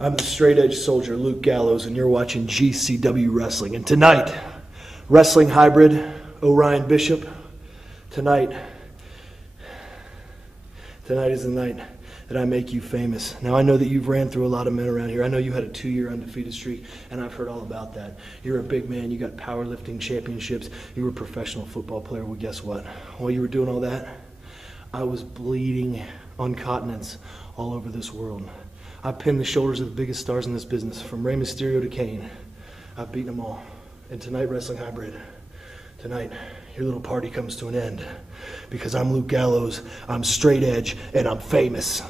I'm the straight edge soldier, Luke Gallows, and you're watching GCW Wrestling. And tonight, wrestling hybrid, Orion Bishop, tonight is the night that I make you famous. Now, I know that you've ran through a lot of men around here. I know you had a 2-year undefeated streak, and I've heard all about that. You're a big man. You got powerlifting championships. You were a professional football player. Well, guess what? While you were doing all that, I was bleeding on continents all over this world. I pinned the shoulders of the biggest stars in this business, from Rey Mysterio to Kane. I've beaten them all. And tonight, Wrestling Hybrid, tonight, your little party comes to an end. Because I'm Luke Gallows, I'm straight edge, and I'm famous.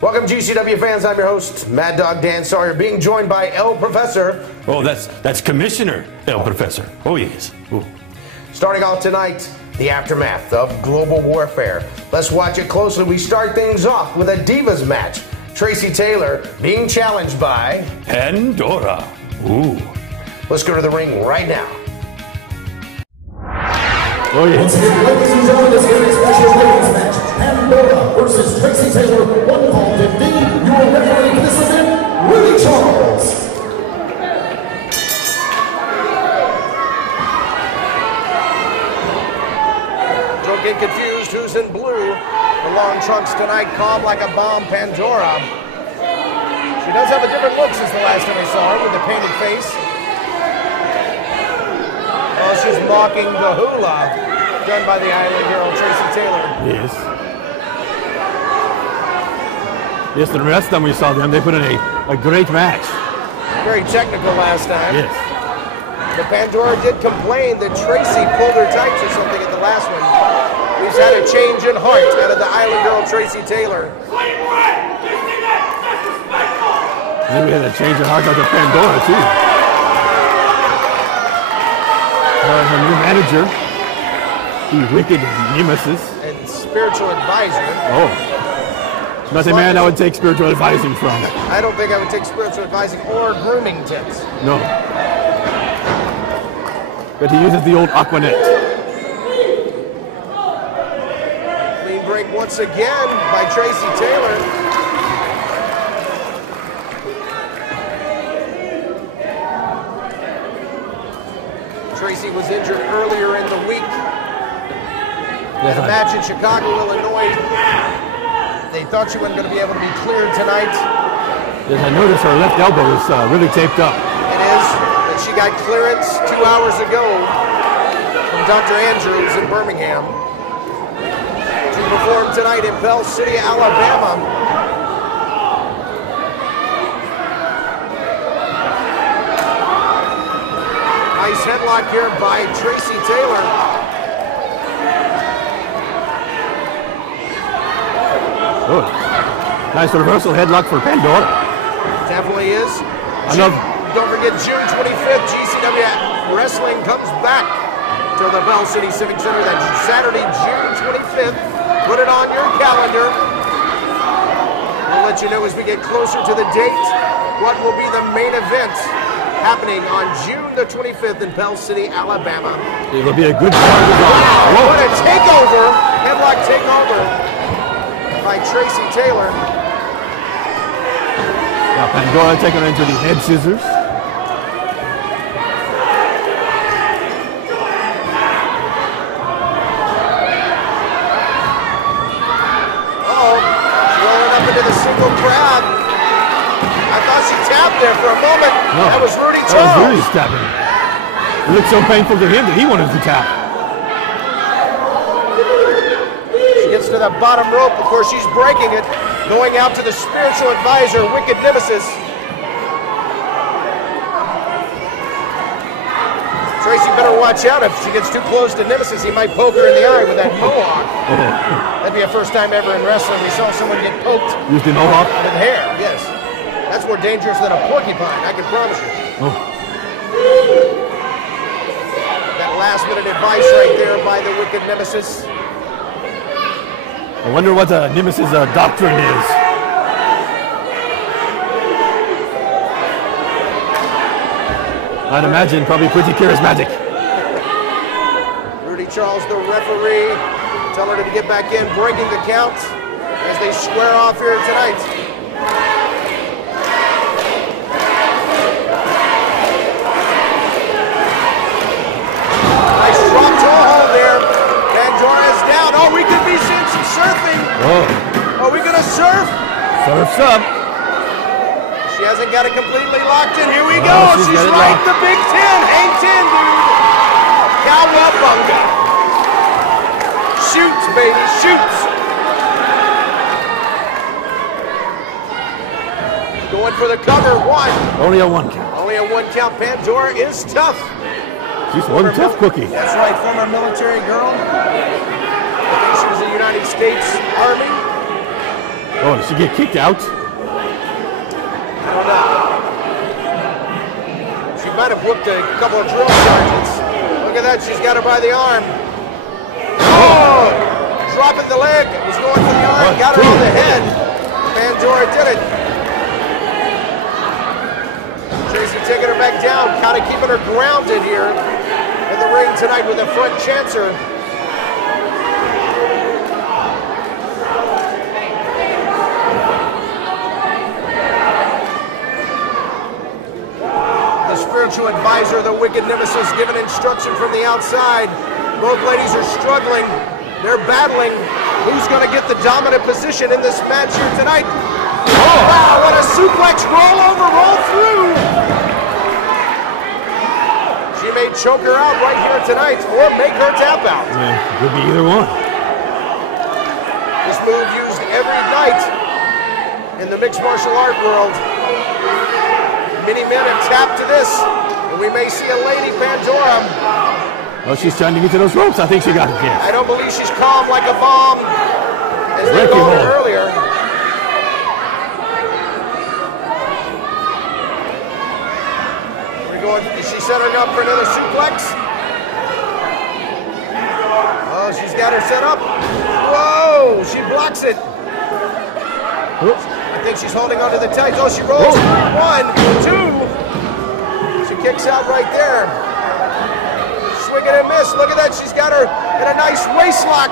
Welcome, GCW fans. I'm your host, Mad Dog Dan Sawyer, being joined by El Professor. Oh, that's Commissioner El Professor. Oh, yes. Ooh. Starting off tonight, the aftermath of global warfare. Let's watch it closely. We start things off with a Divas match. Tracy Taylor being challenged by Pandora. Ooh. Let's go to the ring right now. Oh, yeah. Once again, ladies and gentlemen, this very special ladies match. Pandora versus Tracy Taylor. 1 fall 15. Your referee for this event, Willie Charles. Don't get confused who's in blue. The long trunks tonight, calm like a bomb, Pandora. She does have a different look since the last time I saw her with the painted face. Well, she's mocking the hula done by the Island girl, Tracy Taylor. Yes. Yes, the last time we saw them, they put in a great match. Very technical last time. Yes. But Pandora did complain that Tracy pulled her tights or something at the last one. We've had a change in heart out of the Island girl, Tracy Taylor. Maybe we had a change in heart out of Pandora, too. Her new manager, the wicked Nemesis. And spiritual advisor. Oh. Not a man I would take spiritual advising from. I don't think I would take spiritual advising or grooming tips. No. But he uses the old Aquanet. Clean break once again by Tracy Taylor. Tracy was injured earlier in the week. At a match in Chicago, Illinois. They thought she wasn't going to be able to be cleared tonight. Yes, I noticed her left elbow is really taped up. It is, but she got clearance 2 hours ago from Dr. Andrews in Birmingham to perform tonight in Bell City, Alabama. Nice headlock here by Tracy Taylor. Oh, nice reversal headlock for Pandora. Definitely is. Don't forget June 25th, GCW Wrestling comes back to the Bell City Civic Center. That's Saturday, June 25th. Put it on your calendar. We'll let you know as we get closer to the date what will be the main event happening on June the 25th in Bell City, Alabama. It will be a good one. Wow, what a takeover! Headlock takeover by Tracy Taylor. Now Pandora taking her into the head scissors. Uh-oh, rolling up into the single crab. I thought she tapped there for a moment. No, that was Rudy That was Charles. Rudy's tapping. It looked so painful to him that he wanted to tap. Gets to the bottom rope. Of course, she's breaking it. Going out to the spiritual advisor, Wicked Nemesis. Tracy better watch out. If she gets too close to Nemesis, he might poke her in the eye with that mohawk. That'd be a first time ever in wrestling. We saw someone get poked. Used the mohawk? With hair, yes. That's more dangerous than a porcupine, I can promise you. That last minute advice right there by the Wicked Nemesis. I wonder what the Nemesis doctrine is. I'd imagine probably pretty charismatic. Rudy Charles, the referee, tell her to get back in, breaking the count as they square off here tonight. Nice drop toe hold there. Pandora is down. Oh, we could be seeing some surfing. Are we going to surf? Surf's up. She hasn't got it completely locked in. Here we go. She's right. The Big Ten. Hang 10, dude. Cowabunga. Shoots, baby. Shoots. Going for the cover. One. Only a 1 count. Only a 1 count. Pandora is tough. She's one tough cookie. That's right. Former military girl. I think she was in the United States Army. Oh, did she get kicked out? I don't know. She might have whooped a couple of drill sergeants. Look at that, she's got her by the arm. Oh! Dropping the leg, was going for the arm, got her on the head. Pandora did it. Tracy taking her back down, kind of keeping her grounded here in the ring tonight with a front chancer. Spiritual advisor, the Wicked Nemesis, giving instruction from the outside. Both ladies are struggling. They're battling. Who's going to get the dominant position in this match here tonight? Oh, wow, what a suplex, roll over, roll through. She may choke her out right here tonight or make her tap out. Yeah, could be either one. This move used every night in the mixed martial art world. Many men have tapped to this, and we may see a Lady Pandora. Oh, she's trying to get to those ropes. I think she got it, yes. I don't believe she's calm like a bomb, as they called her earlier. We're going. Is she setting up for another suplex? Oh, she's got her set up. Whoa! She blocks it. Oops. I think she's holding onto the tights. Oh, she rolls. 1, 2. She kicks out right there. Swing and a miss. Look at that. She's got her in a nice waist lock.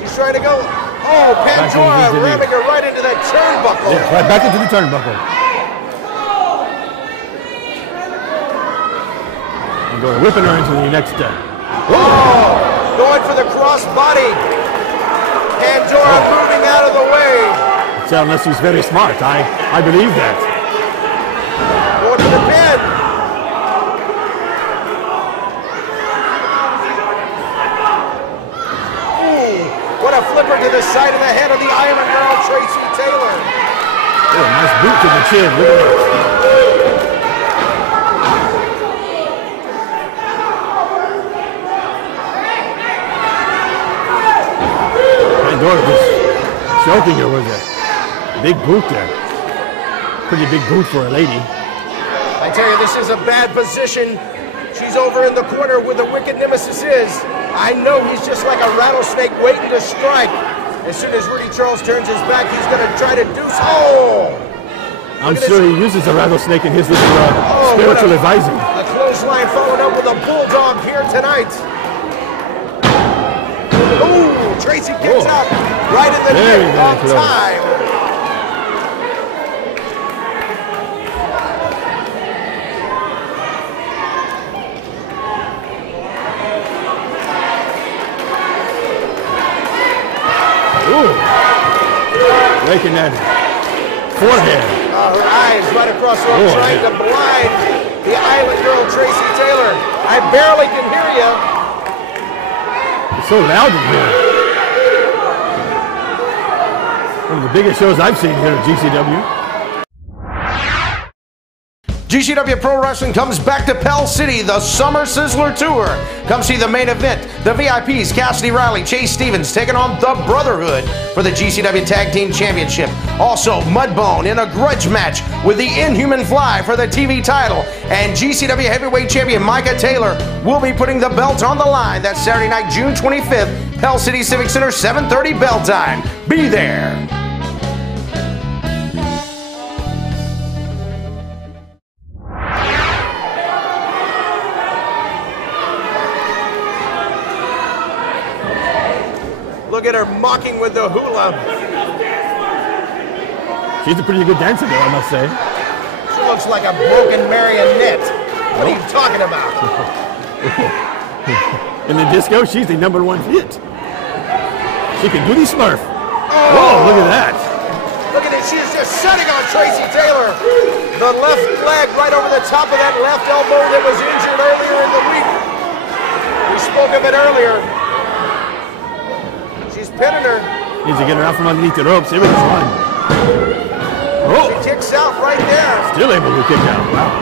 She's trying to go. Oh, Pandora ramming her right into that turnbuckle. Yeah, right back into the turnbuckle. And going whipping her into the next step. Oh, going for the cross body. Pandora moving out of the way. So unless she's very smart, I believe that. Going for the pin. Ooh, what a flipper to the side of the head of the Iron Girl, Tracy Taylor. Oh, a nice boot to the chin. Look at that. Pandora just choking her with it. Big boot there. Pretty big boot for a lady. I tell you, this is a bad position. She's over in the corner where the Wicked Nemesis is. I know he's just like a rattlesnake waiting to strike. As soon as Rudy Charles turns his back, he's going to try to do so. Oh! I'm sure he uses a rattlesnake in his little spiritual advising. A clothesline followed up with a bulldog here tonight. Ooh, Tracy gets out right in the nick of time. Breaking that forehead. Her eyes right across the room, trying to blind the Island Girl, Tracy Taylor. I barely can hear you. It's so loud in here. One of the biggest shows I've seen here at GCW. GCW Pro Wrestling comes back to Pell City, the Summer Sizzler Tour. Come see the main event. The VIPs, Cassidy Riley, Chase Stevens, taking on the Brotherhood for the GCW Tag Team Championship. Also, Mudbone in a grudge match with the Inhuman Fly for the TV title. And GCW Heavyweight Champion Micah Taylor will be putting the belt on the line. That's Saturday night, June 25th, Pell City Civic Center, 7:30 bell time. Be there. Look at her mocking with the hula. She's a pretty good dancer, though, I must say. She looks like a broken marionette. What are you talking about? In the disco, she's the #1 hit. She can do the smurf. Oh, look at that. Look at it. She is just setting on Tracy Taylor. The left leg right over the top of that left elbow that was injured earlier in the week. We spoke of it earlier. She's pinning her. Needs to get her out from underneath the ropes. Here we go. Oh. She kicks out right there. Still able to kick out. Wow.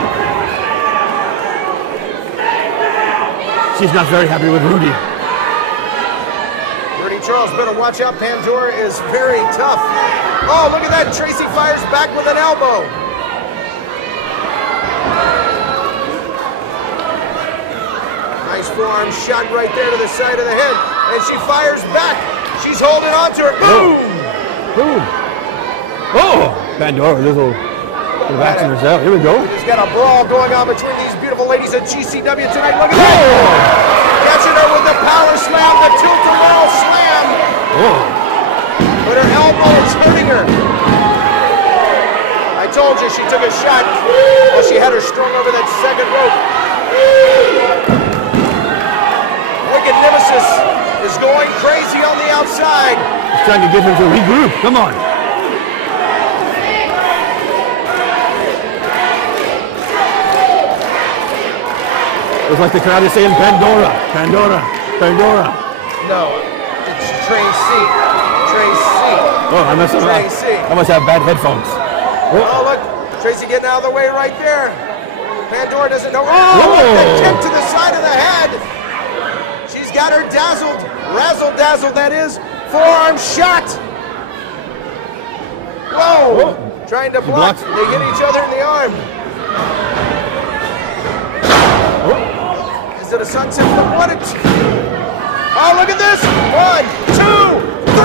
She's not very happy with Rudy. Rudy Charles better watch out. Pandora is very tough. Oh, look at that. Tracy fires back with an elbow. Nice forearm shot right there to the side of the head. And she fires back. She's holding on to her. Boom! Boom! Oh! Pandora, little action herself. Here we go. There's got a brawl going on between these beautiful ladies at GCW tonight. Look at that! Catching her with the power slam, the tilt-a-whirl slam. Oh! But her elbow is hurting her. I told you she took a shot. Well, she had her strung over that second rope. Wicked Nemesis is going crazy on the outside. He's trying to get her to regroup. Come on. Looks like the crowd is saying Pandora, Pandora, Pandora. No, it's Tracy. Tracy. Oh, I must have bad headphones. Oh, look. Tracy getting out of the way right there. Pandora doesn't know. Oh, look, that kick to the side of the head. She's got her dazzled. Razzle-dazzle, that is. Forearm shot. Whoa. Trying to block. They hit each other in the arm. Is it a sunset for what? Oh, look at this. 1, 2, 3.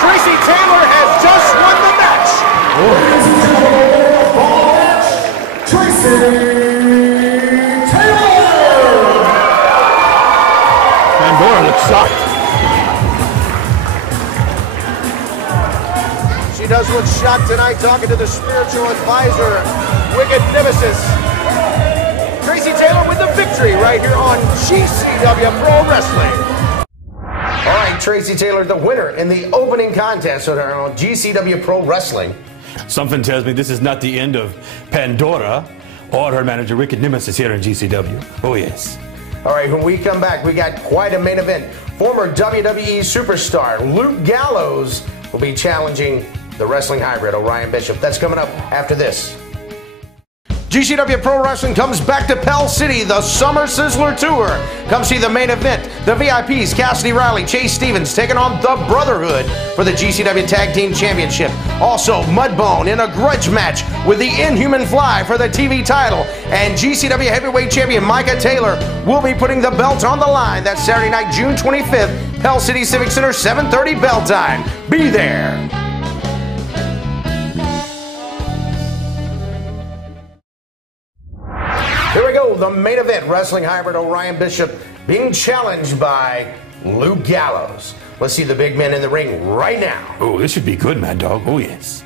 Tracy Taylor has just won the match. Ladies and gentlemen, fall match, Tracy Taylor. Pandora looks shocked. She does look shocked tonight, talking to the spiritual advisor, Wicked Nemesis. Tracy Taylor with the victory right here on GCW Pro Wrestling. All right, Tracy Taylor, the winner in the opening contest on GCW Pro Wrestling. Something tells me this is not the end of Pandora or her manager, Wicked Nemesis, here in GCW. Oh, yes. All right, when we come back, we got quite a main event. Former WWE superstar Luke Gallows will be challenging the wrestling hybrid, Orion Bishop. That's coming up after this. GCW Pro Wrestling comes back to Pell City, the Summer Sizzler Tour. Come see the main event. The VIPs, Cassidy Riley, Chase Stevens, taking on the Brotherhood for the GCW Tag Team Championship. Also, Mudbone in a grudge match with the Inhuman Fly for the TV title. And GCW Heavyweight Champion Micah Taylor will be putting the belt on the line. That's Saturday night, June 25th, Pell City Civic Center, 7:30 bell time. Be there. Here we go, the main event, wrestling hybrid Orion Bishop being challenged by Luke Gallows. Let's see the big men in the ring right now. Oh, this should be good, Mad Dog. Oh, yes.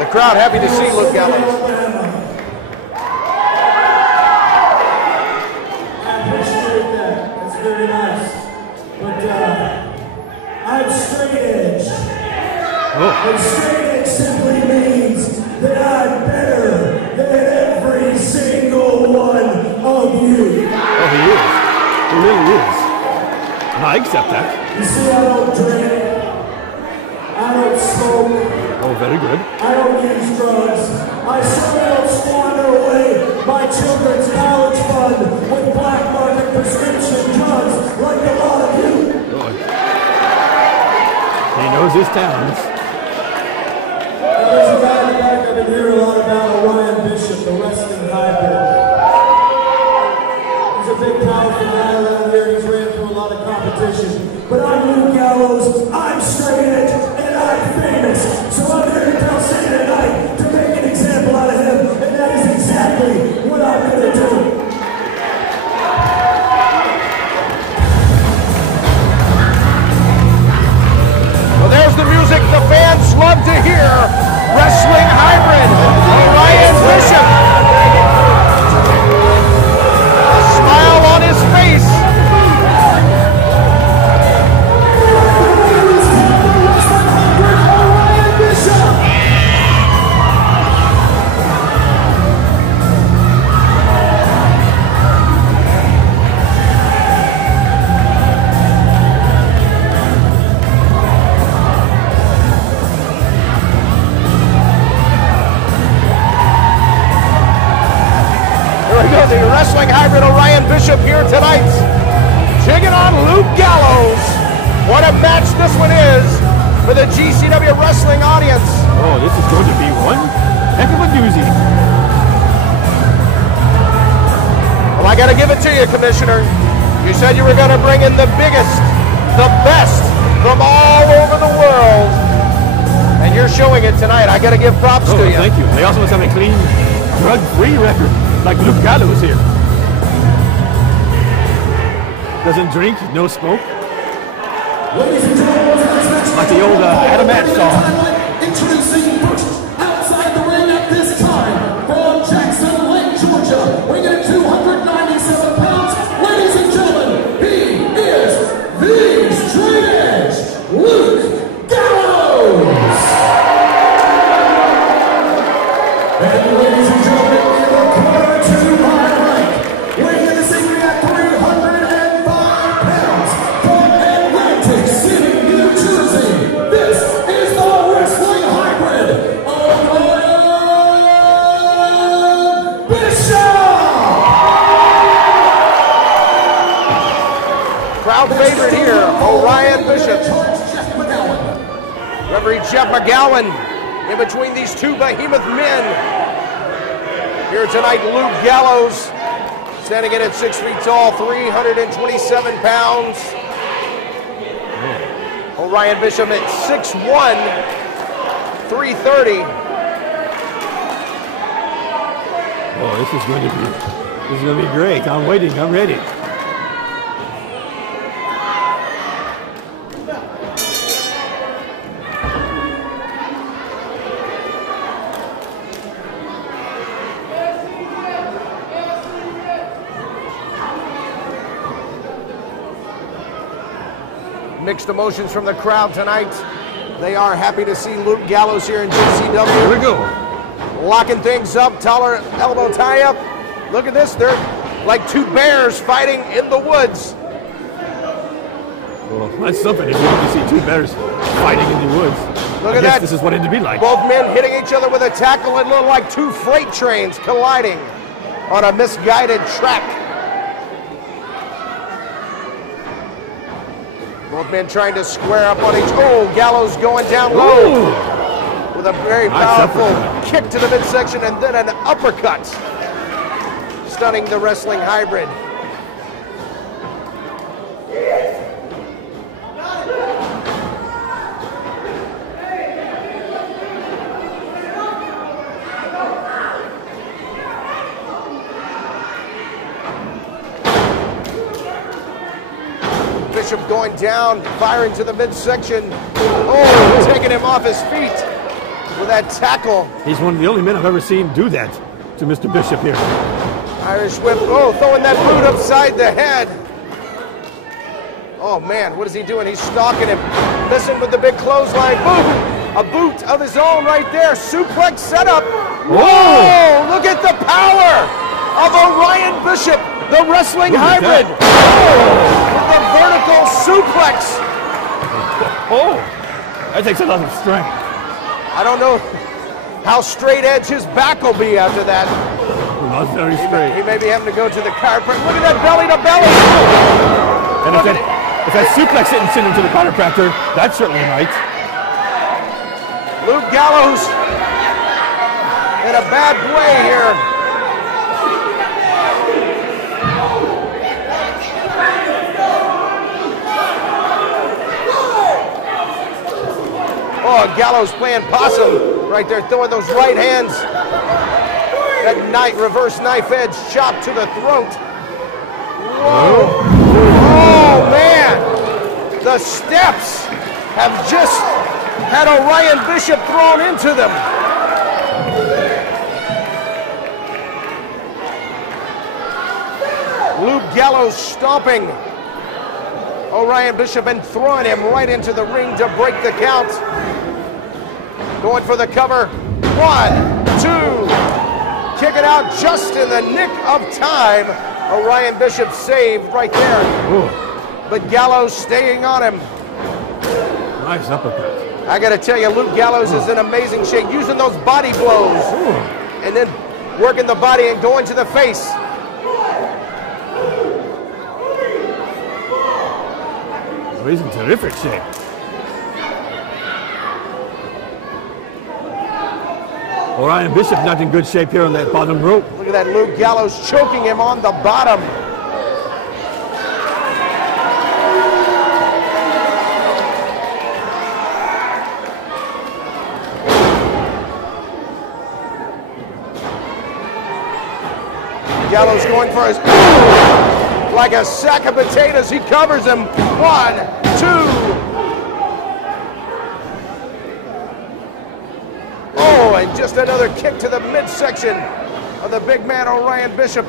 The crowd happy to see Luke Gallows. I appreciate that. That's very nice. But I'm straight edge. And straight edge simply means that I'm better than every single he is. And I accept that. You see, I don't drink. I don't smoke. Oh, very good. I don't use drugs. I certainly don't squander away my children's college fund with black market prescription drugs like a lot of you. Oh. He knows his towns. Now, there's a guy in the back I've been hearing a lot about, Orion Bishop, the wrestling hybrid. He's a big, powerful guy around here. He's ran through a lot of competition. But I'm Luke Gallows, I'm straight edge, and I'm famous. So I'm here to tell Satan tonight to make an example out of him, and that is exactly what I'm going to do. Well, there's the music the fans love to hear. Wrestling hybrid, Orion Bishop. A smile on his face. The wrestling hybrid Orion Bishop here tonight, taking on Luke Gallows. What a match this one is for the GCW wrestling audience. Oh, this is going to be one heck of a doozy. Well, I got to give it to you, Commissioner. You said you were going to bring in the biggest, the best from all over the world, and you're showing it tonight. I got to give props to you. Thank you. They also must have a clean, drug-free record. Like Luke Gallows here. Doesn't drink, no smoke. Like the old Adam Ant song. Introducing first, outside the ring at this time, from Jackson Lake, Georgia, weighing in 297 pounds, ladies and gentlemen, he is the straight edge, Luke Gallows. And ladies and gentlemen, favorite here, Orion Bishop. Referee Jeff McGowan in between these two behemoth men. Here tonight, Luke Gallows, standing in at 6 feet tall, 327 pounds. Orion Bishop at 6'1", 330. Oh, this is going to be great. I'm waiting. I'm ready. Mixed emotions from the crowd tonight. They are happy to see Luke Gallows here in GCW. Here we go. Locking things up, taller elbow tie-up. Look at this, they're like two bears fighting in the woods. Well, that's something if you want to see two bears fighting in the woods. Look at that. This is what it'd be like. Both men hitting each other with a tackle and look like two freight trains colliding on a misguided track. Both men trying to square up on each. Oh, Gallows going down low. Ooh. With a very powerful kick to the midsection and then an uppercut. Stunning the wrestling hybrid. Bishop going down, firing to the midsection. Oh, taking him off his feet with that tackle. He's one of the only men I've ever seen do that to Mr. Bishop here. Irish whip, oh, throwing that boot upside the head. Oh man, what is he doing? He's stalking him, missing with the big clothesline. Boom! A boot of his own right there. Suplex setup. Whoa! Look at the power of Orion Bishop, the wrestling hybrid. With the vertical suplex. Oh, that takes a lot of strength. I don't know how straight edge his back will be after that. Not very straight. He may be having to go to the chiropractor. Look at that belly to belly. And if that suplex didn't send him to the chiropractor, that certainly might. Luke Gallows in a bad way here. Oh, Gallows playing possum right there, throwing those right hands. That reverse knife edge chop to the throat. Whoa. Oh, man. The steps have just had Orion Bishop thrown into them. Luke Gallows stomping Orion Bishop and throwing him right into the ring to break the count. Going for the cover. 1, 2. Kick it out just in the nick of time. Orion Bishop saved right there. Ooh. But Gallows staying on him. Nice uppercut. I got to tell you, Luke Gallows is in amazing shape, using those body blows. And then working the body and going to the face. Oh, he's in terrific shape. Orion Bishop not in good shape here on that bottom rope. Look at that, Luke Gallows choking him on the bottom. Gallows going for his, like a sack of potatoes, he covers him. 1, 2. Oh, and just another kick to the midsection of the big man, Orion Bishop.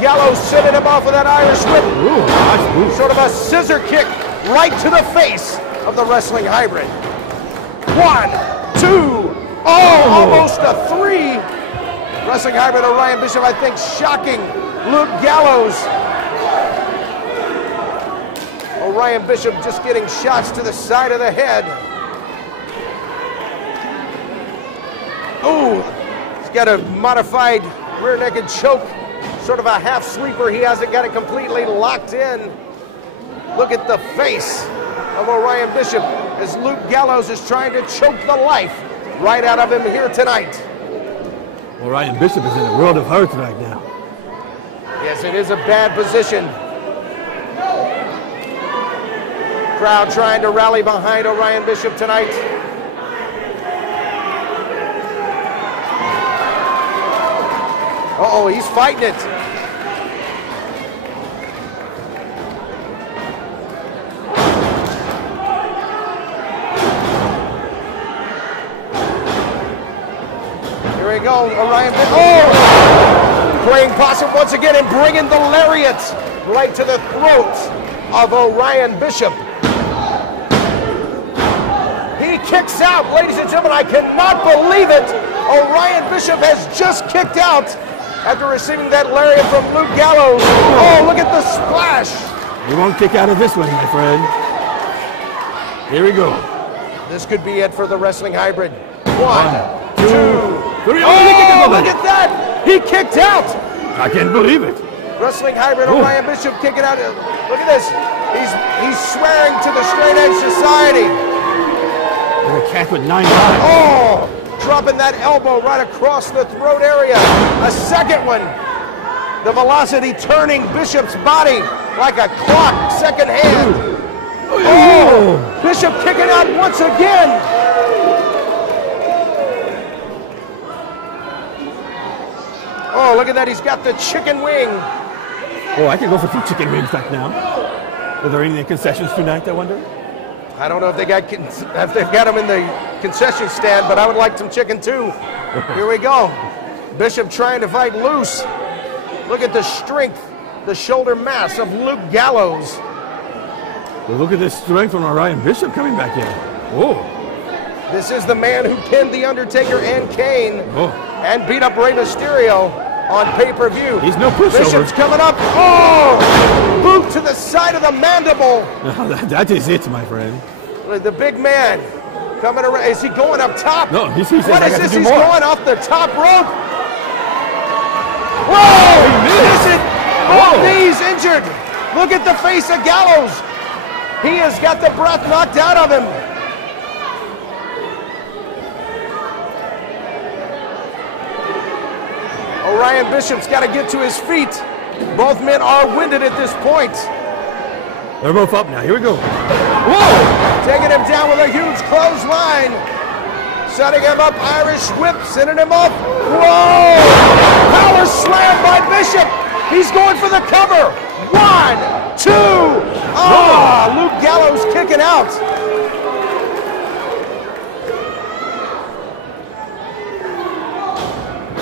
Gallows sending him off with that Irish whip. Ooh, nice move. Sort of a scissor kick right to the face of the wrestling hybrid. 1, 2. Oh, almost a 3. Wrestling hybrid Orion Bishop, I think, shocking Luke Gallows. Orion Bishop just getting shots to the side of the head. Oh, he's got a modified rear naked choke, sort of a half sleeper. He hasn't got it completely locked in. Look at the face of Orion Bishop as Luke Gallows is trying to choke the life right out of him here tonight. Orion Bishop is in a world of hurt right now. Yes, it is a bad position. Crowd trying to rally behind Orion Bishop tonight. Uh-oh, he's fighting it. Here we go, Orion. Oh! Playing possum once again and bringing the lariat right to the throat of Orion Bishop. He kicks out, ladies and gentlemen. I cannot believe it. Orion Bishop has just kicked out after receiving that lariat from Luke Gallows. Oh, look at the splash. You won't kick out of this one, my friend. Here we go. This could be it for the wrestling hybrid. 1, 2, 3. Oh, look at that. He kicked out. I can't believe it. Wrestling hybrid Orion Bishop kicking out. Look at this. He's swearing to the straight edge society. The cat with 9 lives. Oh, dropping that elbow right across the throat area. A second one. The velocity turning Bishop's body like a clock, second hand. Oh, Bishop kicking out once again. Oh, look at that. He's got the chicken wing. Oh, I could go for some chicken wings right now. Are there any concessions tonight, I wonder? I don't know if they've got them in the concession stand, but I would like some chicken too. Here we go. Bishop trying to fight loose. Look at the strength, the shoulder mass of Luke Gallows. Well, look at this strength from Orion Bishop coming back in. Oh. This is the man who pinned The Undertaker and Kane and beat up Rey Mysterio. on pay-per-view. He's no pushover. Bishop's coming up. Oh! Boot to the side of the mandible. That is it, my friend. The big man coming around. Is he going up top? No, he says what I is got this? to do He's more. going off the top rope. Whoa! He missed. Listen, both knees injured. Look at the face of Gallows. He has got the breath knocked out of him. Orion Bishop's got to get to his feet. Both men are winded at this point. They're both up now. Here we go. Whoa! Taking him down with a huge clothesline. Setting him up, Irish whip, sending him up. Whoa! Power slam by Bishop. He's going for the cover. 1, 2. Oh, Luke Gallows kicking out.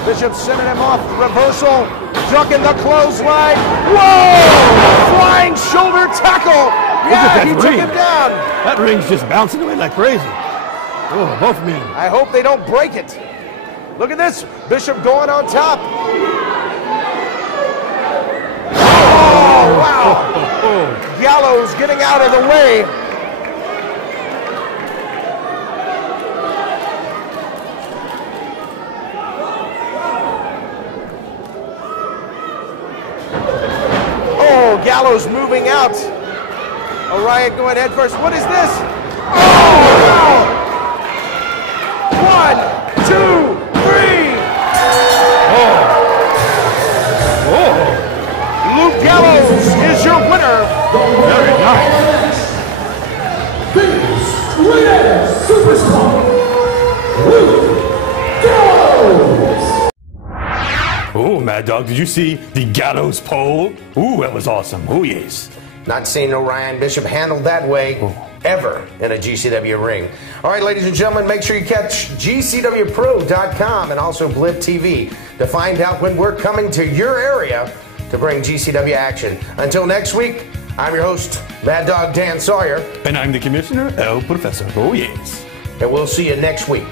Bishop sending him off, reversal, ducking the clothesline. Whoa! Flying shoulder tackle. Yeah, he took him down. That ring's just bouncing away like crazy. Oh, both men. I hope they don't break it. Look at this. Bishop going on top. Oh, wow. Gallows getting out of the way. Oh, Gallows moving out. Orion going head first. What is this? Oh! 1, 2, 3. Oh. Luke Gallows is your winner. Very nice. This Red Superstar, Luke Gallows. Oh, Mad Dog, did you see the Gallows pole? Ooh, that was awesome. Oh, yes. Not seen Orion Bishop handled that way ever in a GCW ring. All right, ladies and gentlemen, make sure you catch GCWPro.com and also Blip TV to find out when we're coming to your area to bring GCW action. Until next week, I'm your host, Mad Dog Dan Sawyer. And I'm the Commissioner, El Professor. Oh, yes. And we'll see you next week